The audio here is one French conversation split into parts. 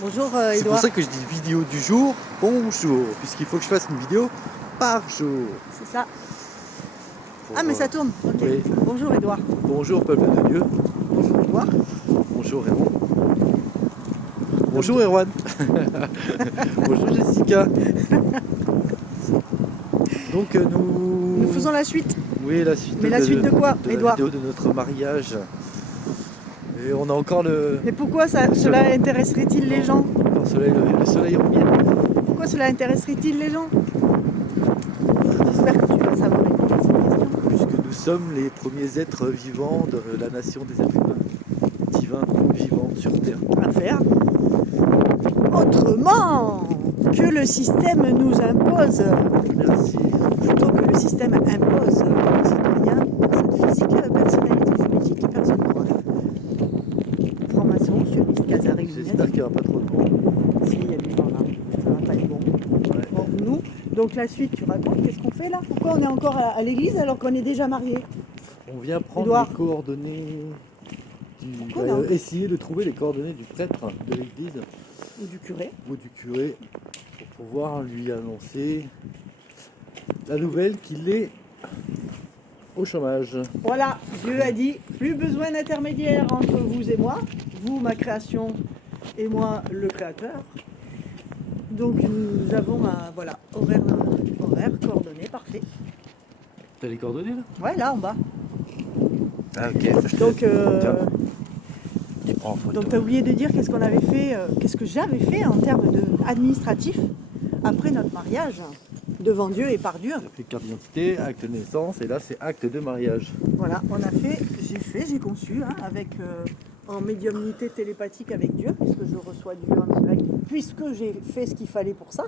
Bonjour C'est pour Edouard. ça que je dis vidéo du jour, bonjour, puisqu'il faut que je fasse une vidéo par jour. C'est ça. Pour, Ah mais ça tourne. Ok. oui. Bonjour Edouard. Bonjour peuple de Dieu, Bonjour Edouard. bonjour Raymond, bonjour Erwan, bonjour Jessica. Donc Nous faisons la suite. Oui, la suite. Mais la suite de quoi, la Edouard? vidéo de notre mariage. Et on a encore le. Mais pourquoi cela intéresserait-il les gens? Le soleil en miel. Pourquoi cela intéresserait-il les gens? J'espère que tu vas savoir répondre à cette question. Puisque nous sommes les premiers êtres vivants de la nation des êtres humains, divins, vivants sur Terre. À faire autrement que le système nous impose, Merci. plutôt que le système impose aux citoyens, personne physique, personnalité juridique et personne morale. Franc-maçon, sioniste, Casaré, J'espère qu'il n'y aura pas trop de monde. Si, il y a du temps là, ça va pas être bon. Ouais. Bon, nous, donc la suite, tu racontes, qu'est-ce qu'on fait là? Pourquoi on est encore à l'église alors qu'on est déjà mariés? On vient prendre Edouard. les coordonnées Pourquoi non essayer de trouver les coordonnées du prêtre de l'église Ou du curé? ou du curé pour pouvoir lui annoncer la nouvelle qu'il est au chômage. Voilà, Dieu a dit, plus besoin d'intermédiaire entre vous et moi, vous, ma création, et moi, le créateur. Donc nous avons un horaire coordonné, parfait. T'as les coordonnées là? Ouais, là en bas. Ah ok. Donc, Tiens, tu prends en photo. donc tu as oublié de dire qu'est-ce qu'on avait fait, qu'est-ce que j'avais fait en termes administratifs après notre mariage, devant Dieu et par Dieu. J'ai fait carte d'identité, acte de naissance et là c'est acte de mariage. Voilà, j'ai conçu avec en médiumnité télépathique avec Dieu, puisque je reçois Dieu en direct, puisque j'ai fait ce qu'il fallait pour ça.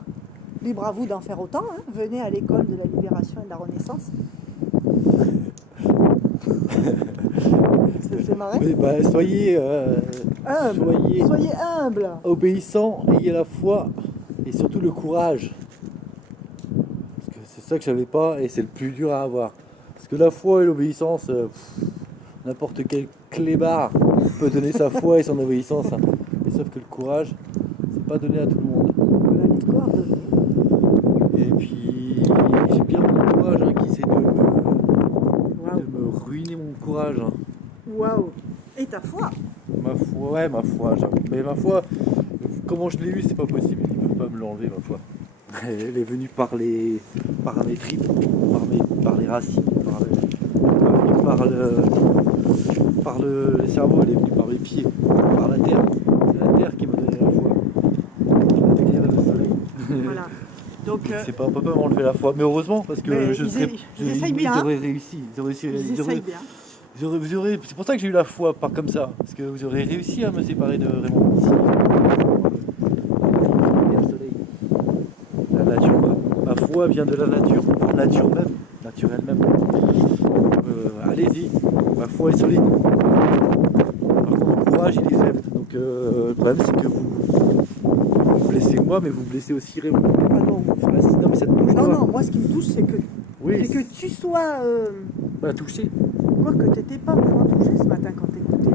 Libre à vous d'en faire autant, hein. Venez à l'école de la libération et de la renaissance. Ça te fait marrer? Mais bah, soyez Soyez humble. obéissants, ayez la foi et surtout le courage. Parce que c'est ça que j'avais pas et c'est le plus dur à avoir. Parce que la foi et l'obéissance, n'importe quel clébard peut donner sa foi et son obéissance. Hein. Et sauf que le courage, c'est pas donné à tout le monde. Voilà les coordonnées. Et puis j'ai bien mon courage hein, qui essaie de me ruiner mon courage. Hein. Waouh. Et ta foi? Ma foi, j'avoue. Mais ma foi, comment je l'ai eu, c'est pas possible. Ils peuvent pas me l'enlever, ma foi. Elle est venue par mes tripes, par les racines, par le cerveau, elle est venue par mes pieds, par la terre. C'est la terre qui m'a donné la foi. La terre et le soleil. Voilà. Donc, On peut pas m'enlever la foi. Mais heureusement, parce que mais ils essayent bien. Ils auraient réussi. Ils essayent bien. C'est pour ça que j'ai eu la foi, pas comme ça. Parce que vous aurez réussi à me séparer de Raymond. Si. Le soleil. La nature, quoi. Ma foi vient de la nature, par nature même, naturelle même. Allez-y, ma foi est solide. Par contre, le courage, il est faible. Donc, le problème, c'est que vous blessez moi, mais vous blessez aussi Raymond. Ah non. Non, mais ça te touche, Non, toi. non, moi ce qui me touche, c'est que tu sois. Bah, touché. Quoi que t'étais pas vraiment touché ce matin quand t'écoutais.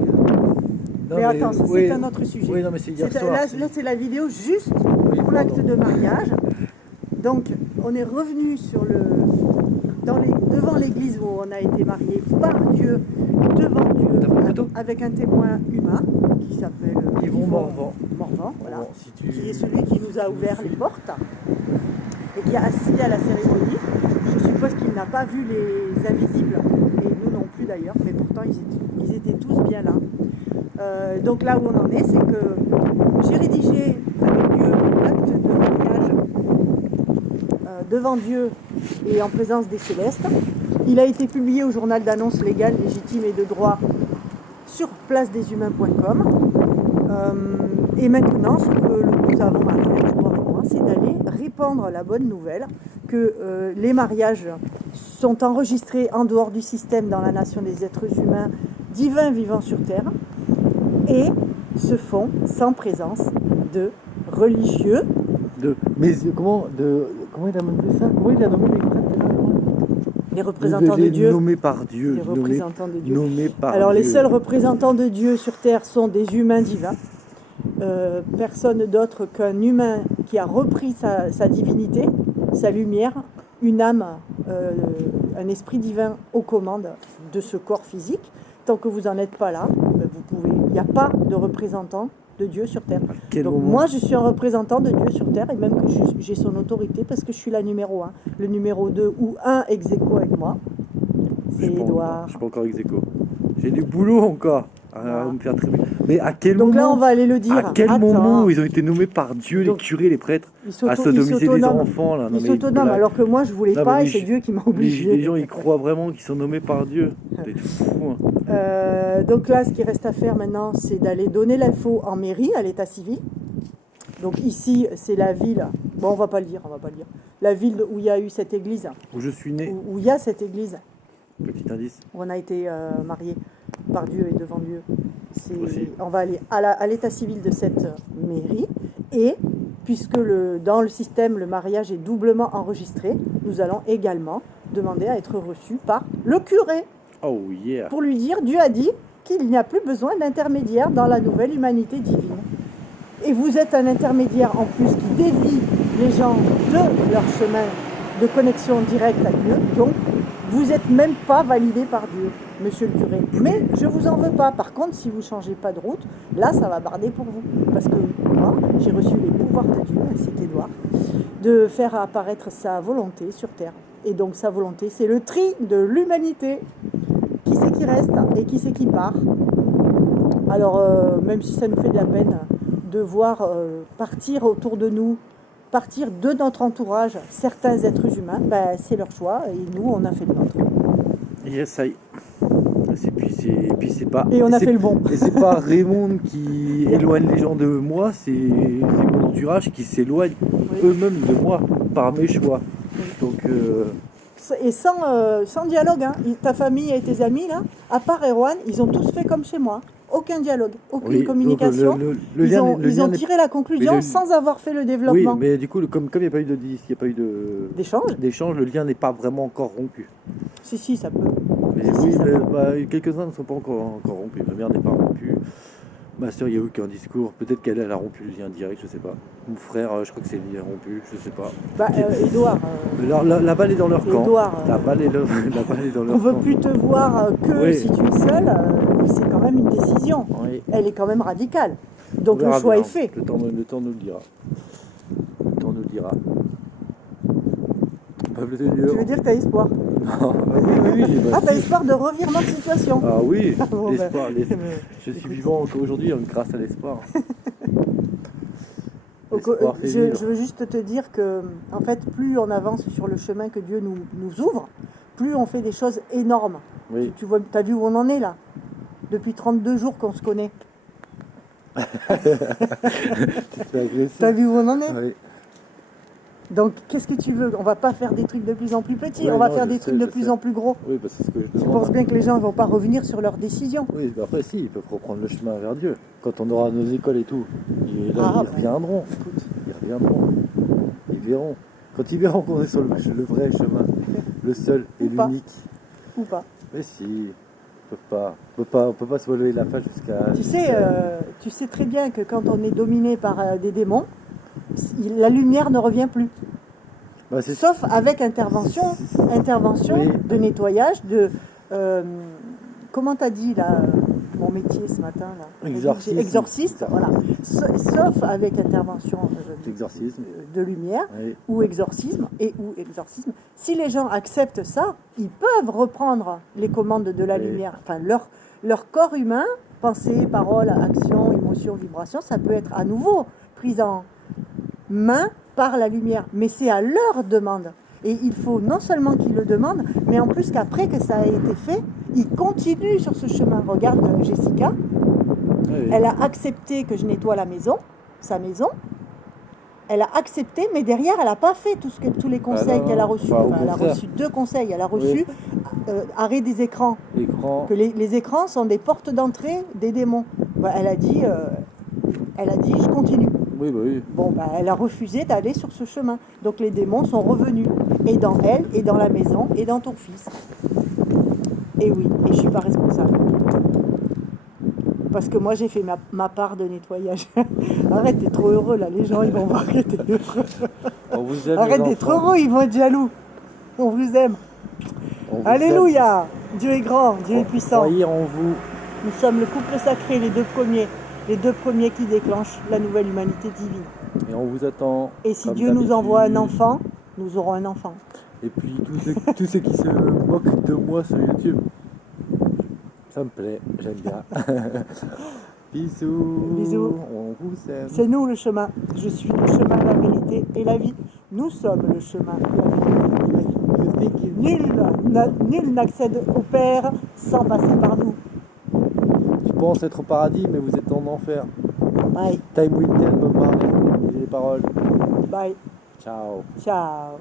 Non, Mais attends, ça oui. c'est un autre sujet. Oui, non, mais c'est hier C'est- soir. Là, c'est la vidéo juste Oui, pour l'acte pardon. de mariage. Donc, on est revenu devant l'église où on a été mariés par Dieu, devant Dieu, T'as pris une photo avec un témoin humain qui s'appelle Yvon Morvan. Voilà. Bon, si tu... Qui est celui qui nous a ouvert les portes et qui a assisté à la cérémonie. Je suppose qu'il n'a pas vu les invisibles, et nous non plus d'ailleurs, mais pourtant ils étaient tous bien là. Donc là où on en est, c'est que j'ai rédigé avec Dieu l'acte de mariage devant Dieu et en présence des célestes. Il a été publié au journal d'annonces légales, légitimes et de droit sur placedeshumains.com. Et maintenant, ce que nous avons à faire, toi et moi, c'est d'aller répandre la bonne nouvelle que les mariages sont enregistrés en dehors du système dans la nation des êtres humains divins vivant sur Terre et se font sans présence de religieux. Comment il a nommé ça? Comment il a nommé les prêtres? Les représentants de Dieu. Nommés par Dieu. Les représentants de Dieu. Nommés par Alors Dieu. les seuls représentants de Dieu sur Terre sont des humains divins personne d'autre qu'un humain qui a repris sa divinité, sa lumière, une âme, un esprit divin aux commandes de ce corps physique. Tant que vous n'en êtes pas là, il n'y a pas de représentant de Dieu sur Terre. Donc moi, je suis un représentant de Dieu sur Terre, et même que j'ai son autorité parce que je suis la numéro 1. Le numéro 2 ou 1 ex aequo avec moi, c'est Édouard. Je suis pas encore ex aequo. J'ai du boulot encore à me faire très bien. Mais à quel moment, là, on va aller le dire. À quel moment ils ont été nommés par Dieu, les curés, les prêtres, à sodomiser des enfants là. Ils s'autonoment, alors que moi, je voulais pas, et c'est Dieu qui m'a obligé. Les gens, ils croient vraiment qu'ils sont nommés par Dieu. C'est fou, hein. Donc là, ce qui reste à faire maintenant, c'est d'aller donner l'info en mairie, à l'état civil. Donc ici, c'est la ville. Bon, on va pas le dire. La ville où il y a eu cette église. Où je suis né. Où il y a cette église. Petit indice. Où on a été mariés par Dieu et devant Dieu. On va aller à l'état civil de cette mairie. Et puisque dans le système, le mariage est doublement enregistré, nous allons également demander à être reçus par le curé. Oh yeah. Pour lui dire, Dieu a dit qu'il n'y a plus besoin d'intermédiaire dans la nouvelle humanité divine. Et vous êtes un intermédiaire en plus qui dévie les gens de leur chemin de connexion directe à Dieu. Donc, vous n'êtes même pas validé par Dieu, monsieur le curé. Mais je ne vous en veux pas. Par contre, si vous ne changez pas de route, là, ça va barder pour vous. Parce que moi, j'ai reçu les pouvoirs de Dieu, ainsi qu'Édouard, de faire apparaître sa volonté sur Terre. Et donc, sa volonté, c'est le tri de l'humanité. Qui c'est qui reste et qui c'est qui part? Alors, même si ça nous fait de la peine de voir partir autour de nous, partir de notre entourage, certains êtres humains, c'est leur choix et nous, on a fait le nôtre. Yes, ça y est. Puis c'est pas. Et on a fait le bon. Et c'est pas Raymond qui éloigne les gens de moi, c'est mon entourage qui s'éloigne eux-mêmes de moi par mes choix. Donc. Et sans dialogue, hein. Ta famille et tes amis, là, à part Erwan, ils ont tous fait comme chez moi. Aucun dialogue, aucune communication. Ils ont tiré la conclusion sans avoir fait le développement. Oui, mais du coup, comme il n'y a pas eu d'échange, le lien n'est pas vraiment encore rompu. Si, ça peut. Mais quelques-uns ne sont pas encore rompus. Le mien n'est pas rompu. Ma soeur, il n'y a eu qu'un discours. Peut-être qu'elle a rompu le lien direct, je sais pas. Mon frère, je crois que c'est le lien rompu, je sais pas. Édouard. La balle est dans leur camp. La balle est dans leur camp. On veut plus te voir que si tu es seul. C'est quand même une décision. Oui. Elle est quand même radicale. Donc le choix est fait. Le temps nous le dira. Peuple de Dieu. Tu veux dire que tu as espoir? Non, oui. Tu as espoir de revirement de situation? Ah oui, l'espoir. Je suis vivant encore aujourd'hui grâce à l'espoir. Je veux juste te dire que, en fait, plus on avance sur le chemin que Dieu nous ouvre, plus on fait des choses énormes. Oui. Tu as vu où on en est là? Depuis 32 jours qu'on se connaît. T'as vu où on en est? Oui. Donc, qu'est-ce que tu veux? On va pas faire des trucs de plus en plus petits, on va faire des trucs de plus en plus gros. Oui, parce que tu penses bien que les gens ne vont pas revenir sur leurs décisions? Oui, après si, ils peuvent reprendre le chemin vers Dieu. Quand on aura nos écoles et tout, ils reviendront. Ils verront. Quand ils verront qu'on est sur le vrai chemin, le seul et l'unique. Ou pas. Mais si, on peut pas se relever la face jusqu'à... Tu sais très bien que quand on est dominé par des démons, la lumière ne revient plus. Sauf avec intervention de nettoyage, de... comment t'as dit là, mon métier ce matin là? Exorciste, voilà. Sauf avec intervention de lumière, ou exorcisme, Si les gens acceptent ça, ils peuvent reprendre les commandes de la lumière. Enfin, leur corps humain, pensée, parole, action, émotion, vibration, ça peut être à nouveau pris en main par la lumière, mais c'est à leur demande. Et il faut non seulement qu'ils le demandent, mais en plus qu'après que ça a été fait, ils continuent sur ce chemin. Regarde Jessica, elle a accepté que je nettoie sa maison, elle a accepté, mais derrière, elle n'a pas fait tous les conseils qu'elle a reçus. Elle a reçu 2 conseils. Elle a reçu arrêt des écrans. Que les écrans sont des portes d'entrée des démons. Elle a dit, je continue. Oui. Bon, elle a refusé d'aller sur ce chemin. Donc les démons sont revenus. Et dans elle, et dans la maison, et dans ton fils. Et oui, et je ne suis pas responsable. Parce que moi, j'ai fait ma part de nettoyage. Arrête, t'es trop heureux là. Les gens, ils vont voir que t'es heureux. On vous aime, Arrête les d'être enfants. heureux, ils vont être jaloux. On vous aime. On vous Alléluia. Dieu est grand, Dieu est aime. puissant. Croyez en vous. Nous sommes le couple sacré, les deux premiers qui déclenchent la nouvelle humanité divine. Et on vous attend. Et si comme Dieu nous envoie un d'habitude. enfant, nous aurons un enfant. Et puis tous ceux qui se moquent de moi sur YouTube. Ça me plaît, j'aime bien. Bisous. Bisous. On vous aime. C'est nous le chemin. Je suis le chemin, la vérité et la vie. Nous sommes le chemin, la vérité et la vie. Nul n'accède au Père sans passer par nous. Tu penses être au paradis, mais vous êtes en enfer. Bye. Time will tell, Bob Marley. Lisez les paroles. Bye. Ciao. Ciao.